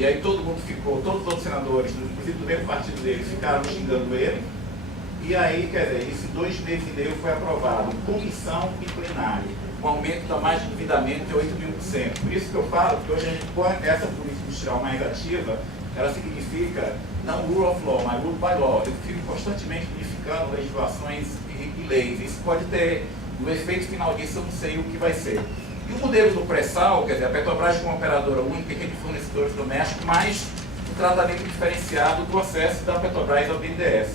e aí todo mundo ficou, todos os outros senadores, inclusive do mesmo partido dele, ficaram xingando ele. E aí, quer dizer, isso em 2 meses e meio foi aprovado, em comissão e plenário, um aumento da margem de endividamento de 8.000%. Por isso que eu falo que hoje a gente põe essa política industrial mais ativa, ela significa não rule of law, mas rule by law. Eu fico constantemente modificando legislações e leis. Isso pode ter, no efeito final disso, eu não sei o que vai ser. E o modelo do pré-sal, quer dizer, a Petrobras como operadora única de fornecedores domésticos, mais o tratamento diferenciado do acesso da Petrobras ao BNDES.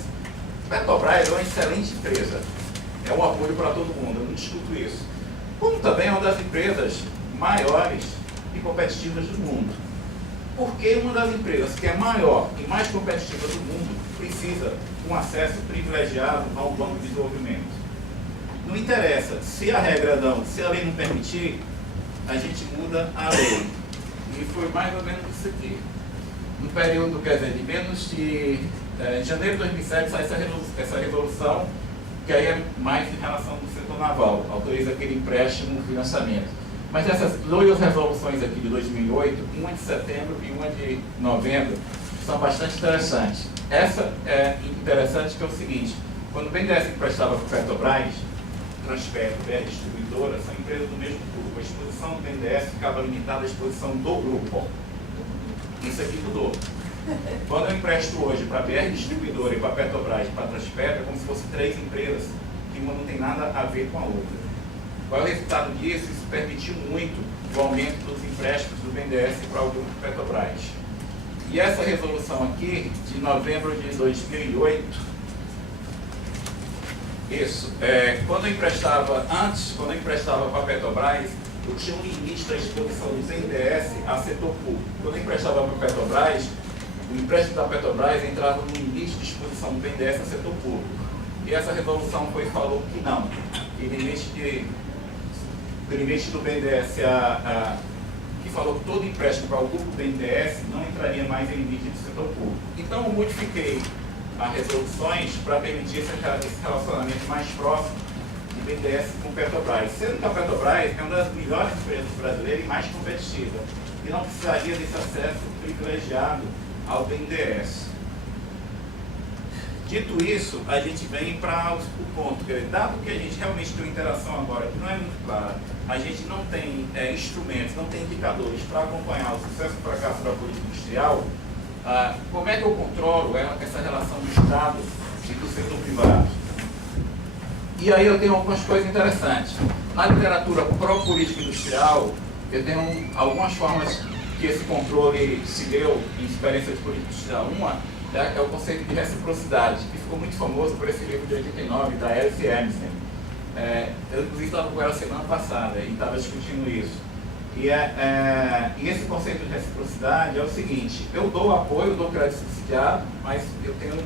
A Petrobras é uma excelente empresa, é um apoio para todo mundo, eu não discuto isso. Como também é uma das empresas maiores e competitivas do mundo. Porque uma das empresas que é maior e mais competitiva do mundo precisa de um acesso privilegiado ao Banco de Desenvolvimento. Não interessa, se a regra não, se a lei não permitir, a gente muda a lei. E foi mais ou menos isso aqui. No período, quer dizer, de menos de... em janeiro de 2007 sai essa resolução, que aí é mais em relação do setor naval, autoriza aquele empréstimo, financiamento. Mas essas 2 resoluções aqui de 2008, uma de setembro e uma de novembro, são bastante interessantes. Essa é interessante que é o seguinte, quando o BNDES emprestava para o Petrobras, Transpetro, BR Distribuidora, são empresas do mesmo grupo. A exposição do BNDES ficava limitada à exposição do grupo. Isso aqui mudou. Quando eu empresto hoje para a BR Distribuidora e para a Petrobras e para a Transpetro, é como se fossem 3 empresas que uma não tem nada a ver com a outra. Qual é o resultado disso? Isso permitiu muito o aumento dos empréstimos do BNDES para o grupo Petrobras. E essa resolução aqui, de novembro de 2008, quando eu emprestava para a Petrobras, eu tinha um limite da exposição do BNDES a setor público. Quando eu emprestava para a Petrobras, o empréstimo da Petrobras entrava no limite de exposição do BNDES a setor público. E essa resolução falou que não. Que o limite do BNDES, que falou que todo empréstimo para o grupo BNDES não entraria mais em limite do setor público. Então eu modifiquei as resoluções para permitir esse relacionamento mais próximo de BNDES com Petrobras. Sendo que a Petrobras é uma das melhores empresas brasileiras e mais competitiva, e não precisaria desse acesso privilegiado ao BNDES. Dito isso, a gente vem para o ponto, dado que a gente realmente tem uma interação agora que não é muito clara, a gente não tem instrumentos, não tem indicadores para acompanhar o sucesso e fracasso da política industrial. Como é que eu controlo essa relação do Estado e do setor privado? E aí eu tenho algumas coisas interessantes. Na literatura pró-política industrial, eu tenho algumas formas que esse controle se deu em experiência de política industrial. Uma é o conceito de reciprocidade, que ficou muito famoso por esse livro de 89, da Alice Emerson. Eu, inclusive, estava com ela semana passada e estava discutindo isso. E esse conceito de reciprocidade é o seguinte: eu dou apoio, eu dou crédito subsidiado, mas eu tenho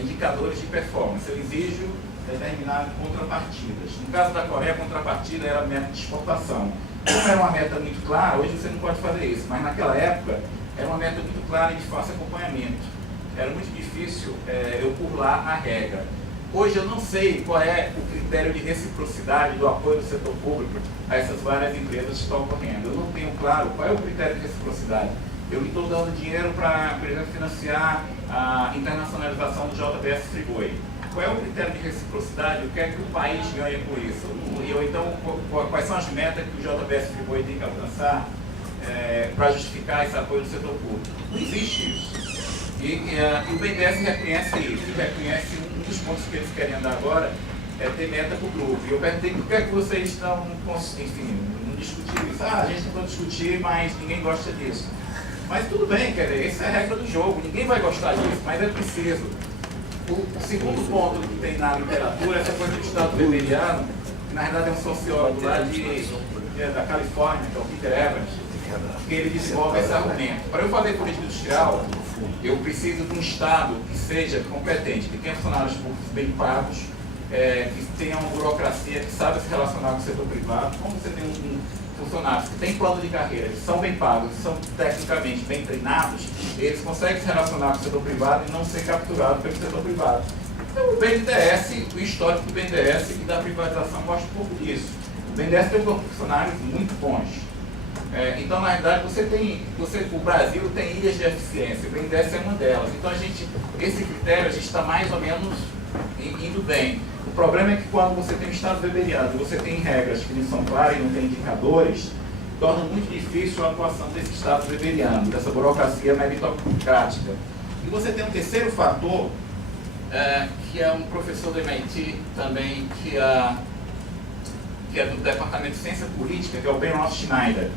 indicadores de performance, eu exijo determinadas contrapartidas. No caso da Coreia, a contrapartida era a meta de exportação. Como era uma meta muito clara, hoje você não pode fazer isso, mas naquela época era uma meta muito clara e de fácil acompanhamento. Era muito difícil eu burlar a regra. Hoje eu não sei qual é o critério de reciprocidade do apoio do setor público a essas várias empresas que estão ocorrendo. Eu não tenho claro qual é o critério de reciprocidade. Eu estou dando dinheiro para, por exemplo, financiar a internacionalização do JBS Friboi. Qual é o critério de reciprocidade? O que é que o país ganha com isso? Ou então, quais são as metas que o JBS Friboi tem que alcançar para justificar esse apoio do setor público? Não existe isso. E o BNDES reconhece isso, e reconhece um dos pontos que eles querem andar agora é ter meta para o grupo. E eu perguntei por que é que vocês estão, enfim, não discutiram isso. A gente não vai discutir, mas ninguém gosta disso. Mas tudo bem, quer dizer, essa é a regra do jogo, ninguém vai gostar disso, mas é preciso. O segundo ponto que tem na literatura, essa coisa do Estado weberiano, que na verdade é um sociólogo lá da Califórnia, que é o Peter Evans, que ele desenvolve esse argumento. Para eu fazer política industrial, eu preciso de um Estado que seja competente, que tenha funcionários públicos bem pagos, que tenha uma burocracia que sabe se relacionar com o setor privado. Como você tem funcionários que têm plano de carreira, que são bem pagos, que são tecnicamente bem treinados, eles conseguem se relacionar com o setor privado e não ser capturados pelo setor privado. Então, o BNDES, o histórico do BNDES e da privatização mostra um pouco disso. O BNDES tem um grupo de funcionários muito bons. Então, na verdade, o Brasil tem ilhas de eficiência, o BNDES é uma delas. Então, esse critério a gente está mais ou menos indo bem. O problema é que quando você tem um Estado weberiano, você tem regras que não são claras e não tem indicadores, torna muito difícil a atuação desse Estado weberiano, dessa burocracia meritocrática. E você tem um terceiro fator, que é um professor do MIT também, que é do Departamento de Ciência Política, que é o Ben Rothschneider.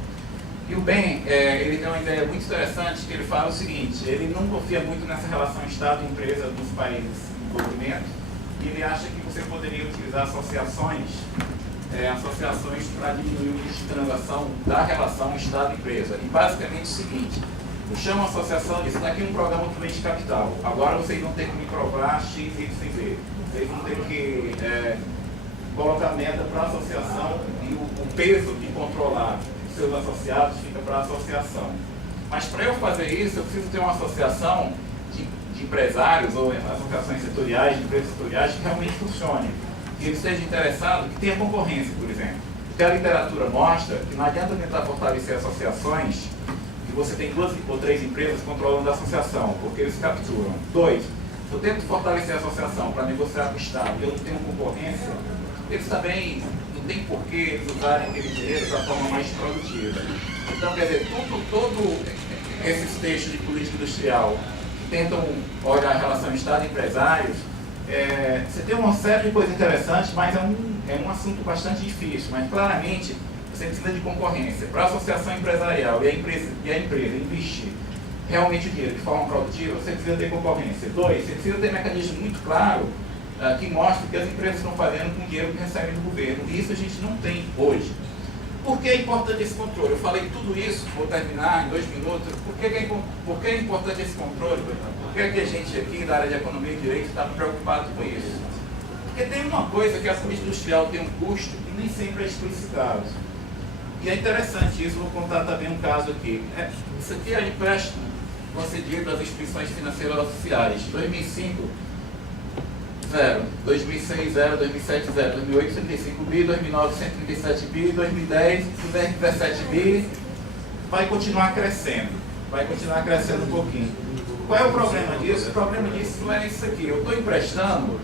E o Ben, ele tem uma ideia muito interessante, que ele fala o seguinte: ele não confia muito nessa relação Estado e empresa dos países em desenvolvimento, e ele acha que você poderia utilizar associações para diminuir o risco de transação da relação Estado-empresa. E basicamente o seguinte: eu chamo a associação e diz, está aqui um programa também de capital, agora vocês vão ter que me provar X, Y, Z. Vocês vão ter que colocar meta para a associação e o peso de controlar seus associados fica para a associação. Mas para eu fazer isso, eu preciso ter uma associação de empresários ou associações setoriais, de empresas setoriais que realmente funcionem. Que ele esteja interessado, que tenha concorrência, por exemplo. Porque a literatura mostra que não adianta tentar fortalecer associações que você tem 2 ou 3 empresas controlando a associação, porque eles capturam. 2, se eu tento fortalecer a associação para negociar com o Estado e eu não tenho concorrência, eles também não tem porquê eles usarem aquele dinheiro da forma mais produtiva. Então, quer dizer, todo esses textos de política industrial que tentam olhar a relação Estado e empresários, você tem uma série de coisas interessantes, mas é um assunto bastante difícil. Mas claramente você precisa de concorrência. Para a associação empresarial e a empresa investir realmente o dinheiro de forma produtiva, você precisa ter concorrência. 2, você precisa ter um mecanismo muito claro que mostra o que as empresas estão fazendo com o dinheiro que recebem do governo. E isso a gente não tem hoje. Por que é importante esse controle? Eu falei tudo isso, vou terminar em 2 minutos. Por que é importante esse controle? Por que é que a gente aqui da área de economia e direito está preocupado com isso? Porque tem uma coisa que a política industrial tem um custo e nem sempre é explicitado. E é interessante isso, vou contar também um caso aqui. Isso aqui é empréstimo concedido às instituições financeiras oficiais. 2005, 0. 2006, 0. 2007, 0. 2008, 35 bi. 2009, 137 bi. 2010, 217 bi. Vai continuar crescendo. Vai continuar crescendo um pouquinho. Qual é o problema disso? O problema disso não é isso aqui. Eu estou emprestando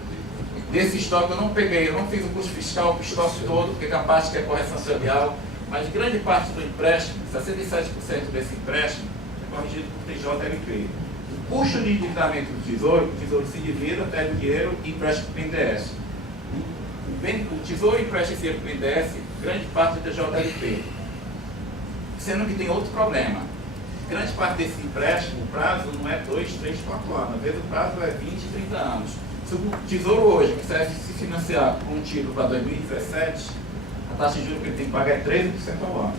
desse estoque, eu não peguei, eu não fiz o custo fiscal para o estoque todo, porque capaz que é correção salarial, mas grande parte do empréstimo, 67% desse empréstimo, é corrigido por TJLP. O custo de endividamento do Tesouro, o Tesouro se endivida, pega o dinheiro e empresta para o BNDES. O Tesouro empresta esse dinheiro para o BNDES, grande parte do TJLP. Sendo que tem outro problema. Grande parte desse empréstimo, o prazo não é 2, 3, 4 anos, às vezes o prazo é 20, 30 anos. Se o Tesouro hoje quiser se financiar com um título para 2017, a taxa de juros que ele tem que pagar é 13% ao ano.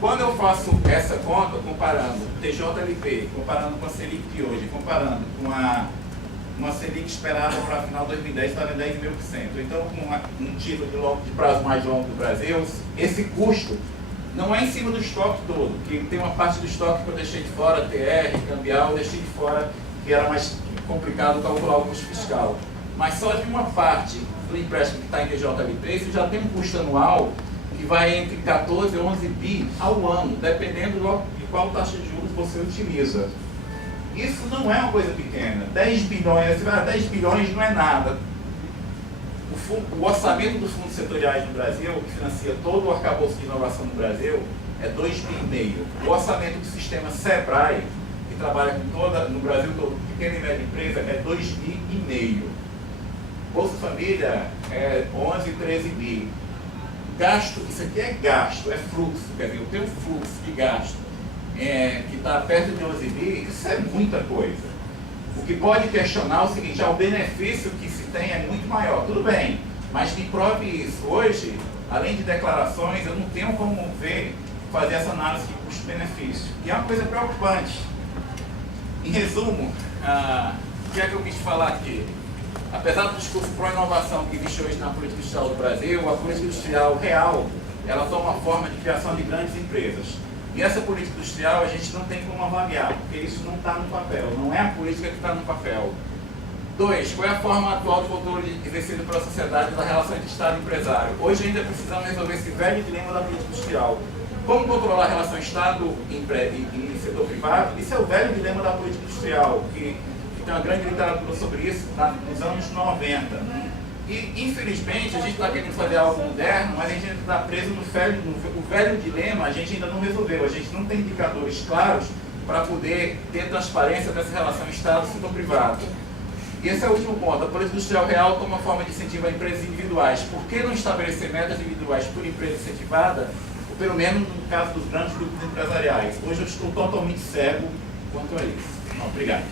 Quando eu faço essa conta, comparando o TJLP, comparando com a Selic de hoje, comparando com uma Selic esperada para final de 2010, estava em 10,5%. Então, com um título de prazo mais longo do Brasil, esse custo não é em cima do estoque todo, porque tem uma parte do estoque que eu deixei de fora, TR, cambial, eu deixei de fora, que era mais complicado calcular o custo fiscal. Mas só de uma parte do empréstimo que está em TJLP, isso já tem um custo anual que vai entre 14 e 11 bi ao ano, dependendo de qual taxa de juros você utiliza. Isso não é uma coisa pequena. 10 bilhões, você vai, 10 bilhões não é nada. O orçamento dos fundos setoriais no Brasil, que financia todo o arcabouço de inovação no Brasil, é 2,5 bi. O orçamento do sistema SEBRAE, que trabalha com no Brasil todo, pequena e média empresa, é 2,5 bi. Bolsa Família é 11, 13 bi. Gasto, isso aqui é gasto, é fluxo, quer dizer, eu tenho um fluxo de gasto que está perto de 11 bi, isso é muita coisa. O que pode questionar é o seguinte: o benefício que se tem é muito maior, tudo bem, mas me prove isso. Hoje, além de declarações, eu não tenho como fazer essa análise de custo-benefício. E é uma coisa preocupante. Em resumo, o que é que eu quis falar aqui? Apesar do discurso pró-inovação que existe hoje na política industrial do Brasil, a política industrial real, ela toma forma de criação de grandes empresas. E essa política industrial a gente não tem como avaliar, porque isso não está no papel, não é a política que está no papel. 2. Qual é a forma atual de controle exercido pela sociedade da relação entre Estado e empresário? Hoje ainda precisamos resolver esse velho dilema da política industrial. Como controlar a relação Estado e setor privado? Isso é o velho dilema da política industrial, que tem uma grande literatura sobre isso nos anos 90. E, infelizmente, a gente está querendo fazer algo moderno, mas a gente ainda está preso no velho dilema, a gente ainda não resolveu. A gente não tem indicadores claros para poder ter transparência dessa relação Estado e setor privado. E esse é o último ponto. A política industrial real toma forma de incentivo a empresas individuais. Por que não estabelecer metas individuais por empresa incentivada, ou pelo menos no caso dos grandes grupos empresariais? Hoje eu estou totalmente cego quanto a isso. Obrigado.